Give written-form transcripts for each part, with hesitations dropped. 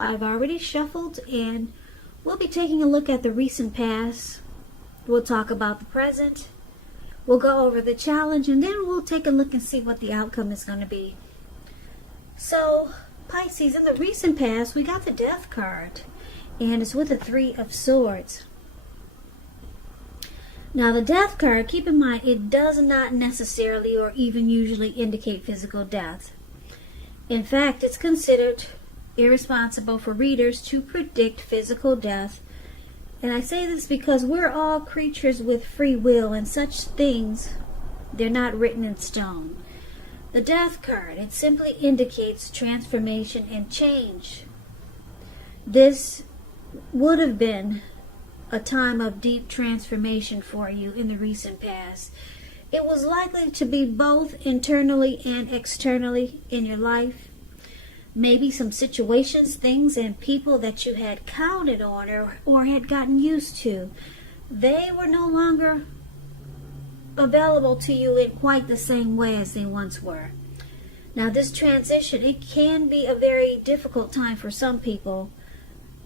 I've already shuffled, and we'll be taking a look at the recent past. We'll talk about the present. We'll go over the challenge, and then we'll take a look and see what the outcome is going to be. So, Pisces, in the recent past, we got the Death card, and it's with the Three of Swords. Now, the Death card, keep in mind, it does not necessarily or even usually indicate physical death. In fact, it's considered irresponsible for readers to predict physical death. And I say this because we're all creatures with free will, and such things, they're not written in stone. The Death card, it simply indicates transformation and change. This would have been a time of deep transformation for you in the recent past. It was likely to be both internally and externally in your life. Maybe some situations, things, and people that you had counted on or had gotten used to, they were no longer available to you in quite the same way as they once were. Now, this transition, it can be a very difficult time for some people.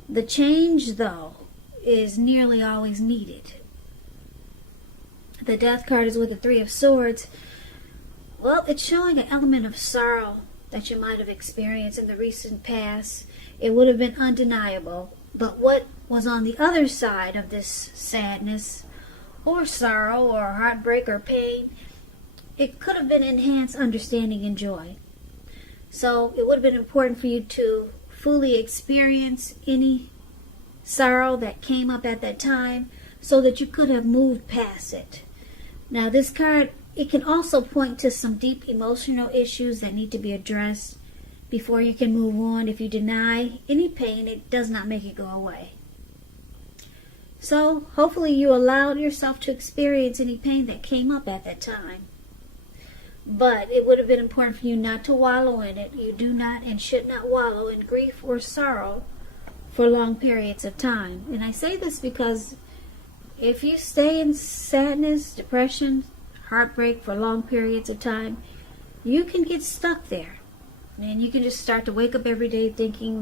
The change, though, is nearly always needed. The Death card is with the Three of Swords. Well, it's showing an element of sorrow that you might have experienced in the recent past. It would have been undeniable. But what was on the other side of this sadness or sorrow or heartbreak or pain, it could have been enhanced understanding and joy. So it would have been important for you to fully experience any sorrow that came up at that time so that you could have moved past it. Now, this card, it can also point to some deep emotional issues that need to be addressed before you can move on. If you deny any pain, it does not make it go away. So, hopefully you allowed yourself to experience any pain that came up at that time. But it would have been important for you not to wallow in it. You do not and should not wallow in grief or sorrow for long periods of time. And I say this because if you stay in sadness, depression, heartbreak for long periods of time, you can get stuck there. And you can just start to wake up every day thinking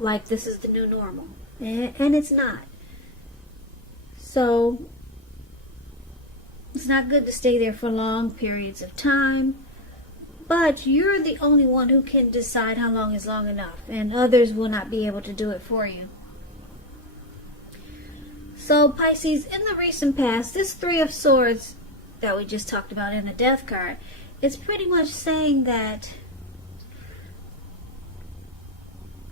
like this is the new normal. And it's not. So, it's not good to stay there for long periods of time. But you're the only one who can decide how long is long enough. And others will not be able to do it for you. So, Pisces, in the recent past, this Three of Swords that we just talked about in the Death card, it's pretty much saying that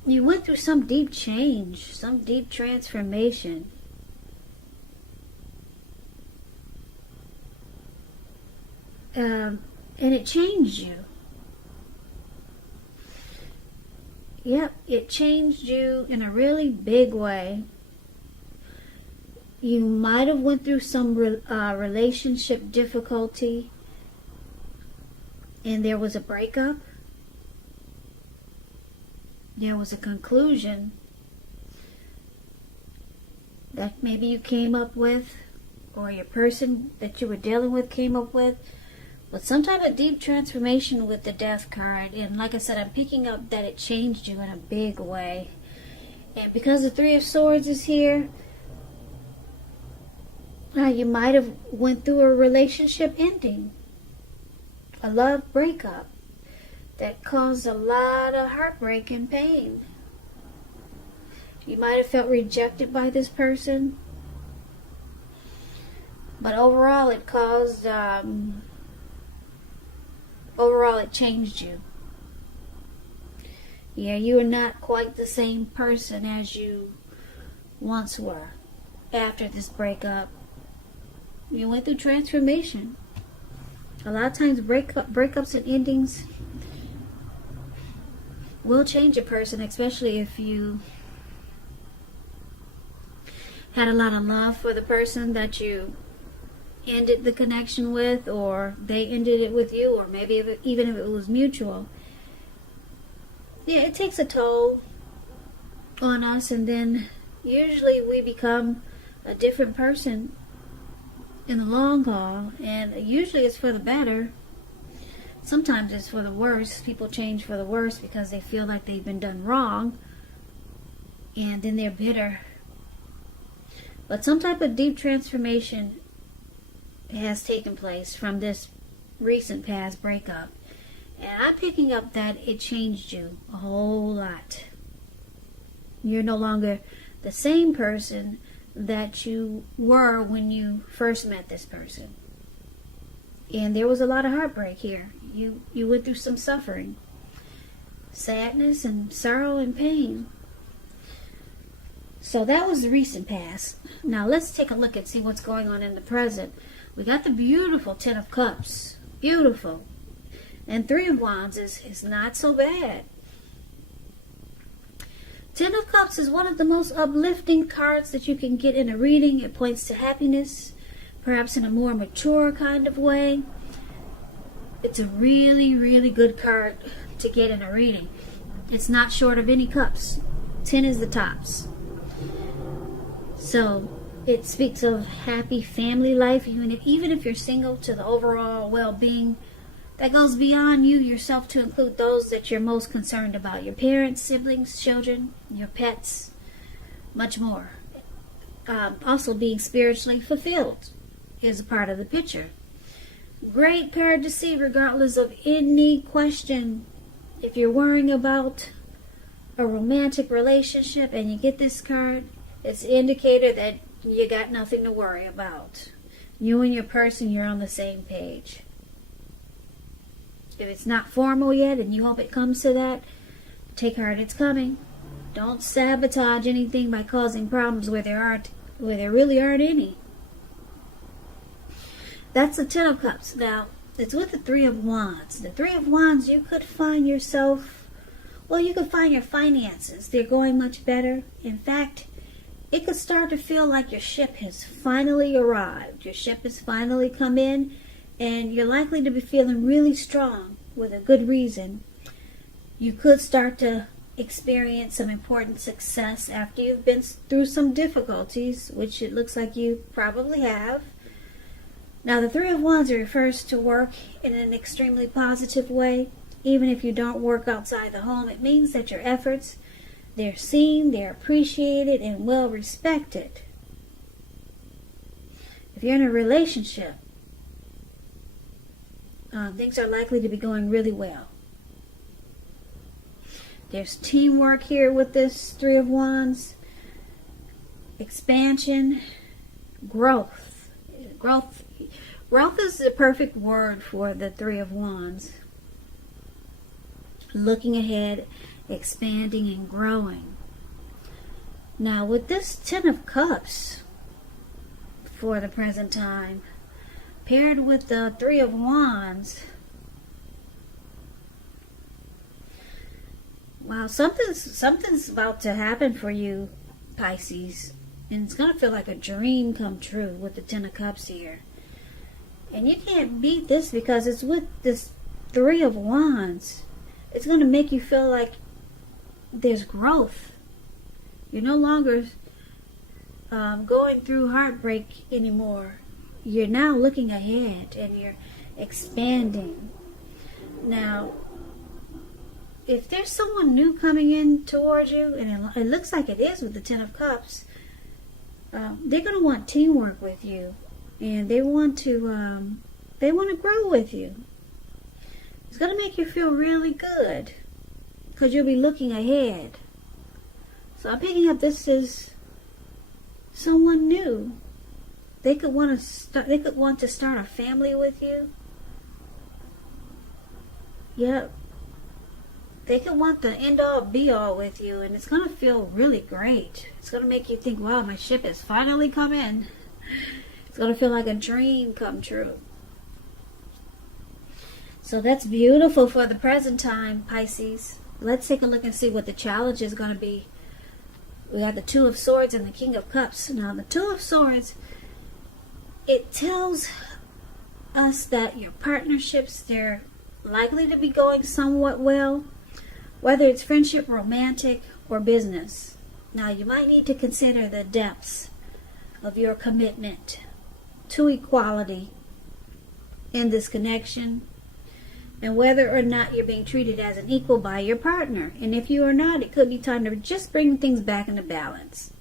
you went through some deep change, some deep transformation. And it changed you. Yep, it changed you in a really big way. You might have went through some relationship difficulty, and there was a breakup. There was a conclusion that maybe you came up with, or your person that you were dealing with came up with some type of deep transformation with the Death card. And like I said, I'm picking up that it changed you in a big way. And because the Three of Swords is here, you might have went through a relationship ending, a love breakup that caused a lot of heartbreak and pain. You might have felt rejected by this person, but overall it caused, overall it changed you. Yeah, you are not quite the same person as you once were after this breakup. You went through transformation. A lot of times breakups and endings will change a person, especially if you had a lot of love for the person that you ended the connection with, or they ended it with you, or maybe even if it was mutual. Yeah, it takes a toll on us, and then usually we become a different person in the long haul, and usually it's for the better. Sometimes it's for the worse. People change for the worse because they feel like they've been done wrong, and then they're bitter. But some type of deep transformation has taken place from this recent past breakup. And I'm picking up that it changed you a whole lot. You're no longer the same person that you were when you first met this person. And there was a lot of heartbreak here. You went through some suffering, sadness and sorrow and pain. So that was the recent past. Now let's take a look and see what's going on in the present. We got the beautiful Ten of Cups. Beautiful. And Three of Wands is not so bad. Ten of Cups is one of the most uplifting cards that you can get in a reading. It points to happiness, perhaps in a more mature kind of way. It's a really, really good card to get in a reading. It's not short of any cups. 10 is the tops. So it speaks of happy family life, even if you're single, to the overall well-being that goes beyond you yourself to include those that you're most concerned about. Your parents, siblings, children, your pets, much more. Also being spiritually fulfilled is a part of the picture. Great card to see regardless of any question. If you're worrying about a romantic relationship and you get this card, it's an indicator that you got nothing to worry about. You and your person, you're on the same page. If it's not formal yet and you hope it comes to that, take heart, it's coming. Don't sabotage anything by causing problems where there really aren't any. That's the Ten of Cups. Now, it's with the Three of Wands. The Three of Wands, you could find yourself, you could find your finances. They're going much better. In fact, it could start to feel like your ship has finally arrived. Your ship has finally come in, and you're likely to be feeling really strong with a good reason. You could start to experience some important success after you've been through some difficulties, which it looks like you probably have. Now, the Three of Wands refers to work in an extremely positive way. Even if you don't work outside the home, it means that your efforts, they're seen, they're appreciated, and well respected. If you're in a relationship, things are likely to be going really well. There's teamwork here with this Three of Wands. Expansion, growth. Growth is the perfect word for the Three of Wands. Looking ahead, expanding and growing. Now with this Ten of Cups for the present time, paired with the Three of Wands, wow, something's about to happen for you, Pisces. And it's going to feel like a dream come true with the Ten of Cups here. And you can't beat this because it's with this Three of Wands. It's going to make you feel like there's growth. You're no longer going through heartbreak anymore. You're now looking ahead and you're expanding. Now, if there's someone new coming in towards you, and it looks like it is with the Ten of Cups, they're going to want teamwork with you, and they want to grow with you. It's going to make you feel really good because you'll be looking ahead. So I'm picking up this is someone new. They could want to start a family with you. Yep. They could want the end-all, be-all with you, and it's going to feel really great. It's going to make you think, wow, my ship has finally come in. It's going to feel like a dream come true. So that's beautiful for the present time, Pisces. Let's take a look and see what the challenge is going to be. We got the Two of Swords and the King of Cups. Now, the Two of Swords, it tells us that your partnerships, they're likely to be going somewhat well, whether it's friendship, romantic, or business. Now, you might need to consider the depths of your commitment to equality in this connection. and whether or not you're being treated as an equal by your partner. And if you are not, it could be time to just bring things back into balance.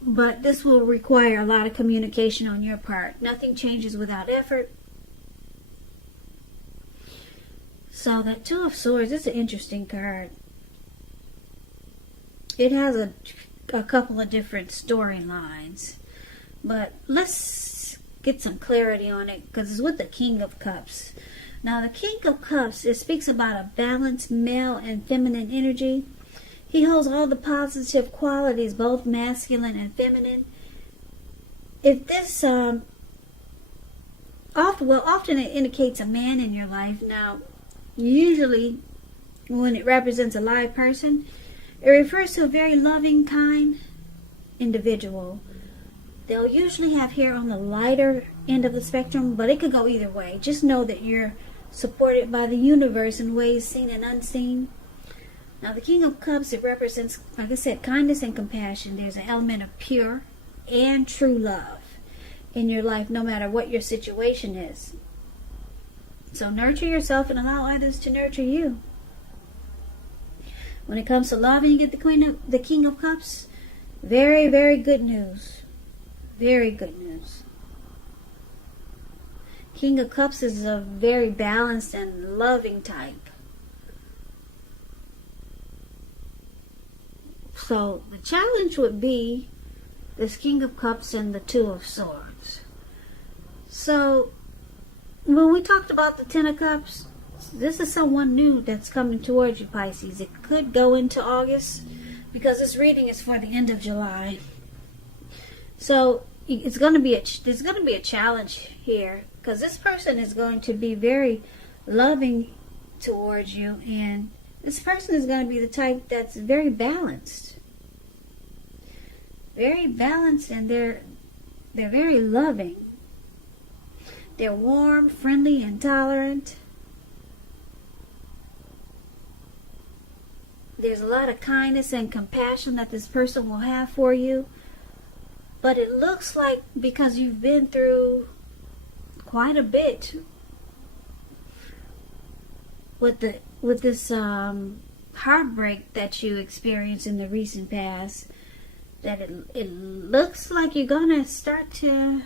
But this will require a lot of communication on your part. Nothing changes without effort. So that Two of Swords is an interesting card. It has a couple of different storylines. But let's get some clarity on it, because it's with the King of Cups. Now the King of Cups, it speaks about a balanced male and feminine energy. He holds all the positive qualities, both masculine and feminine. If this, often it indicates a man in your life. Now, usually when it represents a live person, it refers to a very loving, kind individual. They'll usually have hair on the lighter end of the spectrum, but it could go either way. Just know that you're supported by the universe in ways seen and unseen. Now, the King of Cups, it represents, like I said, kindness and compassion. There's an element of pure and true love in your life, no matter what your situation is. So nurture yourself and allow others to nurture you. When it comes to love and you get the King of Cups, very, very good news. Very good news. King of Cups is a very balanced and loving type. So the challenge would be this King of Cups and the Two of Swords. So when we talked about the Ten of Cups, this is someone new that's coming towards you, Pisces. It could go into August, because this reading is for the end of July. So there's going to be a challenge here, because this person is going to be very loving towards you, and this person is going to be the type that's very balanced. Very balanced, and they're very loving. They're warm, friendly, and tolerant. There's a lot of kindness and compassion that this person will have for you. But it looks like, because you've been through quite a bit with this heartbreak that you experienced in the recent past, that it looks like you're gonna start to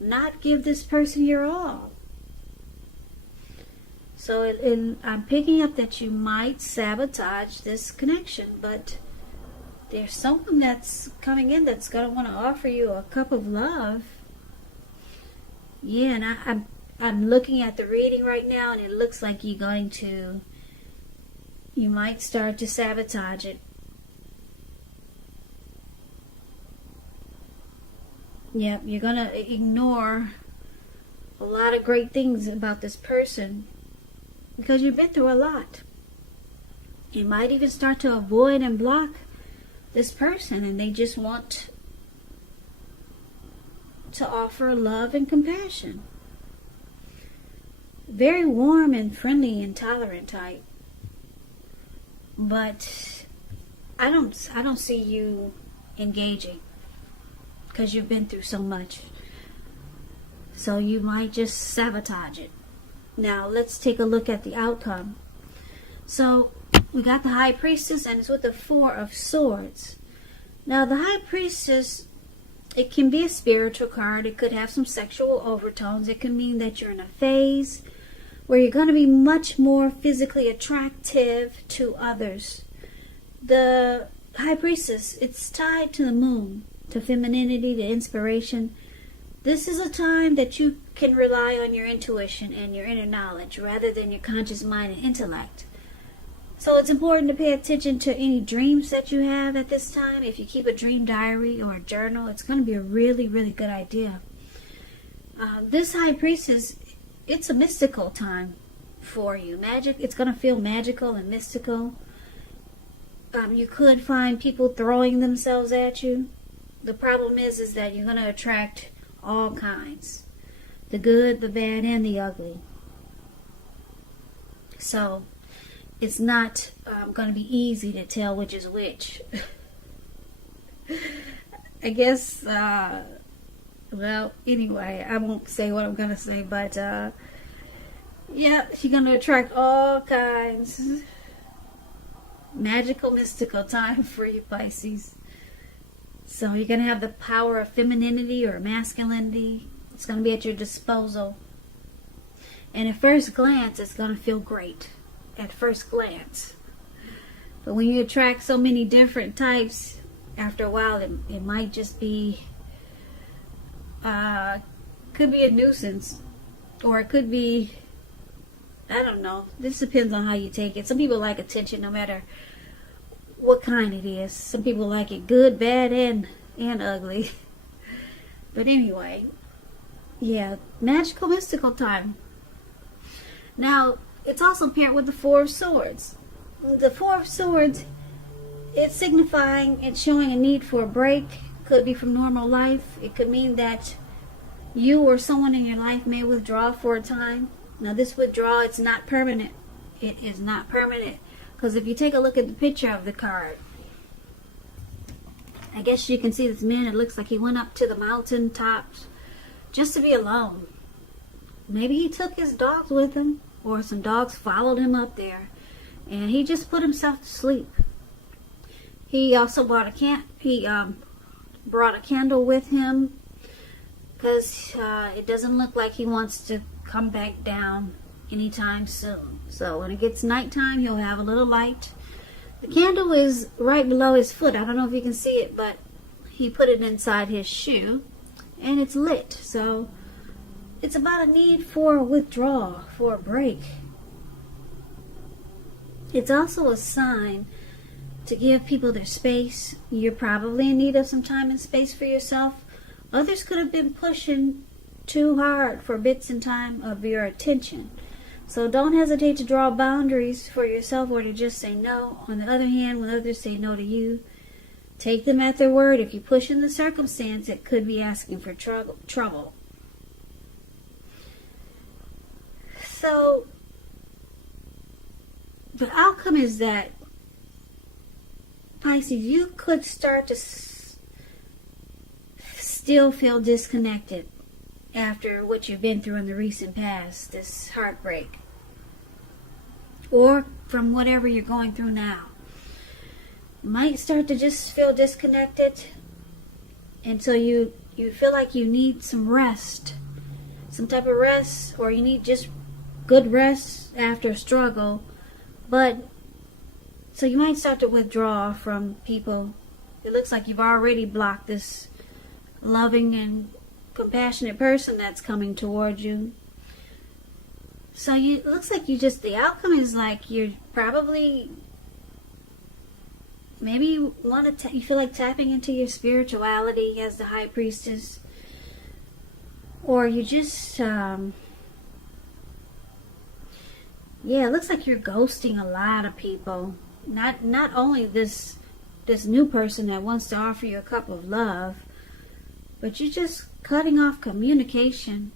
not give this person your all. So I'm picking up that you might sabotage this connection, but there's someone that's coming in that's going to want to offer you a cup of love. Yeah, and I'm looking at the reading right now, and it looks like you might start to sabotage it. Yep, you're going to ignore a lot of great things about this person because you've been through a lot. You might even start to avoid and block this person, and they just want to offer love and compassion. Very warm and friendly and tolerant type. But I don't see you engaging, because you've been through so much. So you might just sabotage it. Now let's take a look at the outcome. So we got the High Priestess, and it's with the Four of Swords. Now the High Priestess, it can be a spiritual card. It could have some sexual overtones. It can mean that you're in a phase where you're going to be much more physically attractive to others. The High Priestess, it's tied to the moon, to femininity, to inspiration. This is a time that you can rely on your intuition and your inner knowledge rather than your conscious mind and intellect. So it's important to pay attention to any dreams that you have at this time. If you keep a dream diary or a journal, it's going to be a really, really good idea. This High Priestess, it's a mystical time for you. It's going to feel magical and mystical. You could find people throwing themselves at you. The problem is that you're going to attract all kinds. The good, the bad, and the ugly. So it's not going to be easy to tell which is which. I guess Well, anyway, I won't say what I'm gonna say, but yeah, she's gonna attract all kinds. Magical, mystical time for you, Pisces. So you're gonna have the power of femininity or masculinity. It's gonna be at your disposal. And at first glance, it's gonna feel great. At first glance. But when you attract so many different types, after a while, it might just be, could be a nuisance. Or it could be, I don't know. This depends on how you take it. Some people like attention no matter what kind it is. Some people like it good, bad, and ugly. But anyway, yeah, magical, mystical time. Now, it's also paired with the Four of Swords. The Four of Swords, it's signifying, it's showing a need for a break. Could be from normal life. It could mean that you or someone in your life may withdraw for a time. Now, this withdrawal, it's not permanent. It is not permanent. Because if you take a look at the picture of the card, I guess you can see this man. It looks like he went up to the mountain tops just to be alone. Maybe he took his dogs with him, or some dogs followed him up there, and he just put himself to sleep. He also brought a candle with him, because it doesn't look like he wants to come back down anytime soon. So when it gets nighttime, he'll have a little light. The candle is right below his foot. I don't know if you can see it, but he put it inside his shoe, and it's lit. So it's about a need for a withdrawal, for a break. It's also a sign to give people their space. You're probably in need of some time and space for yourself. Others could have been pushing too hard for bits and time of your attention. So don't hesitate to draw boundaries for yourself or to just say no. On the other hand, when others say no to you, take them at their word. If you push in the circumstance, it could be asking for trouble. So the outcome is that, Pisces, you could start to still feel disconnected after what you've been through in the recent past, this heartbreak, or from whatever you're going through now. You might start to just feel disconnected, and so you feel like you need some rest, some type of rest, or you need just good rest after a struggle. But so you might start to withdraw from people. It looks like you've already blocked this loving and compassionate person that's coming towards you. So it looks like the outcome is like you're probably, maybe you feel like tapping into your spirituality as the High Priestess, or you just, it looks like you're ghosting a lot of people. Not only this new person that wants to offer you a cup of love, but you're just cutting off communication.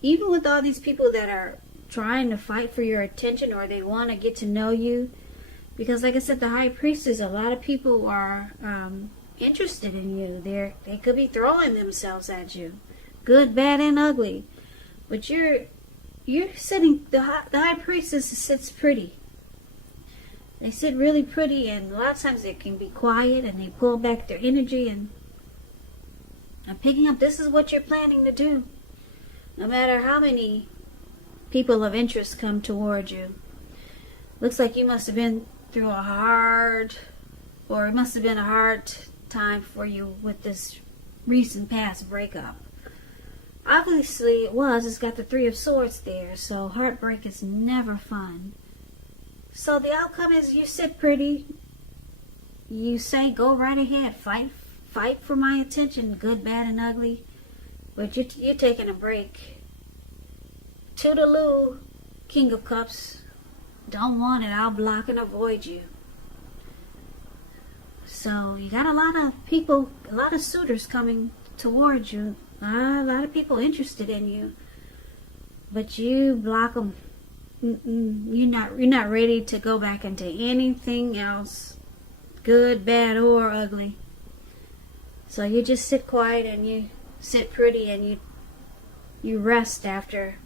Even with all these people that are trying to fight for your attention, or they want to get to know you. Because like I said, the High Priestess, a lot of people are interested in you. They could be throwing themselves at you. Good, bad, and ugly. But you're sitting, the High Priestess sits pretty. They sit really pretty, and a lot of times they can be quiet, and they pull back their energy, and I'm picking up, this is what you're planning to do. No matter how many people of interest come toward you. Looks like you must have been through it must have been a hard time for you with this recent past breakup. Obviously it was. It's got the Three of Swords there, so heartbreak is never fun. So the outcome is you sit pretty. You say, go right ahead, fight for my attention, good, bad, and ugly. But you're taking a break. Toodaloo, King of Cups. Don't want it. I'll block and avoid you. So you got a lot of people, a lot of suitors coming towards you. A lot of people interested in you. But you block them. You're not ready to go back into anything else, good, bad, or ugly. So you just sit quiet and sit pretty and you rest after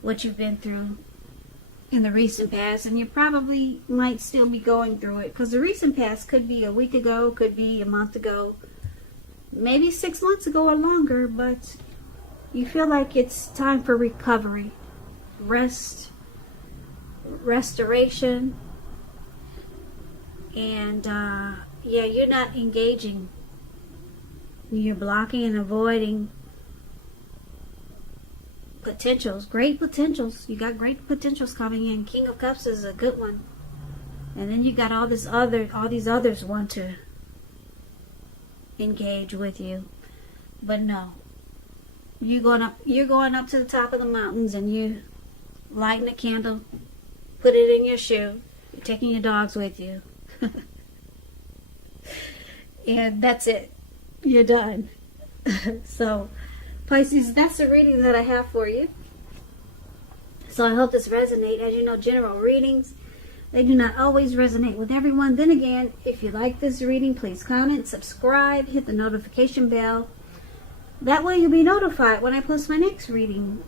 what you've been through in the recent past, and you probably might still be going through it, because the recent past could be a week ago, could be a month ago, maybe 6 months ago or longer, but you feel like it's time for recovery, rest, restoration, and yeah, you're not engaging. You're blocking and avoiding potentials, great potentials. You got great potentials coming in. King of Cups is a good one. And then you got all these others want to engage with you. But no. You're going up to the top of the mountains, and you lighting a candle, put it in your shoe, you're taking your dogs with you. And that's it. You're done. So, Pisces, that's the reading that I have for you. So I hope this resonates. As you know, general readings, they do not always resonate with everyone. Then again, if you like this reading, please comment, subscribe, hit the notification bell. That way you'll be notified when I post my next reading.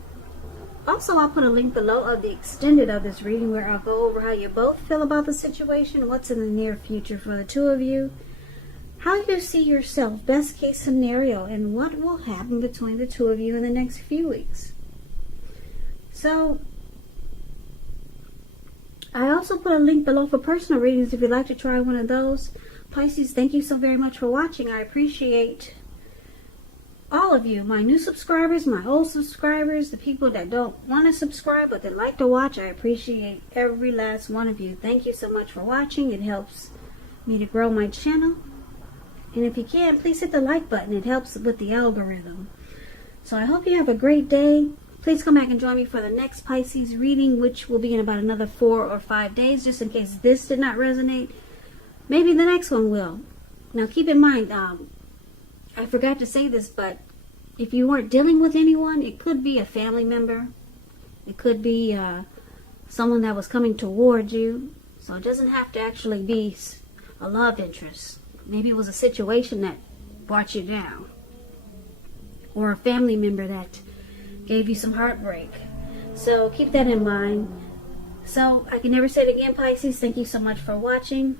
Also, I'll put a link below of the extended of this reading, where I'll go over how you both feel about the situation, what's in the near future for the two of you, how you see yourself, best case scenario, and what will happen between the two of you in the next few weeks. So, I also put a link below for personal readings if you'd like to try one of those. Pisces, thank you so very much for watching. I appreciate all of you, my new subscribers, my old subscribers, the people that don't want to subscribe but that like to watch. I appreciate every last one of you. Thank you so much for watching. It helps me to grow my channel. And if you can, please hit the like button. It helps with the algorithm. So I hope you have a great day. Please come back and join me for the next Pisces reading, which will be in about another 4 or 5 days, just in case this did not resonate. Maybe the next one will. Now keep in mind, I forgot to say this, but if you weren't dealing with anyone, it could be a family member. It could be someone that was coming towards you. So it doesn't have to actually be a love interest. Maybe it was a situation that brought you down, or a family member that gave you some heartbreak. So keep that in mind. So I can never say it again, Pisces. Thank you so much for watching.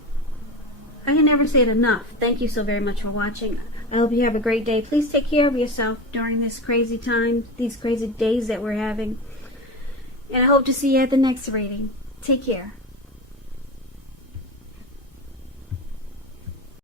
I can never say it enough. Thank you so very much for watching. I hope you have a great day. Please take care of yourself during this crazy time, these crazy days that we're having. And I hope to see you at the next reading. Take care.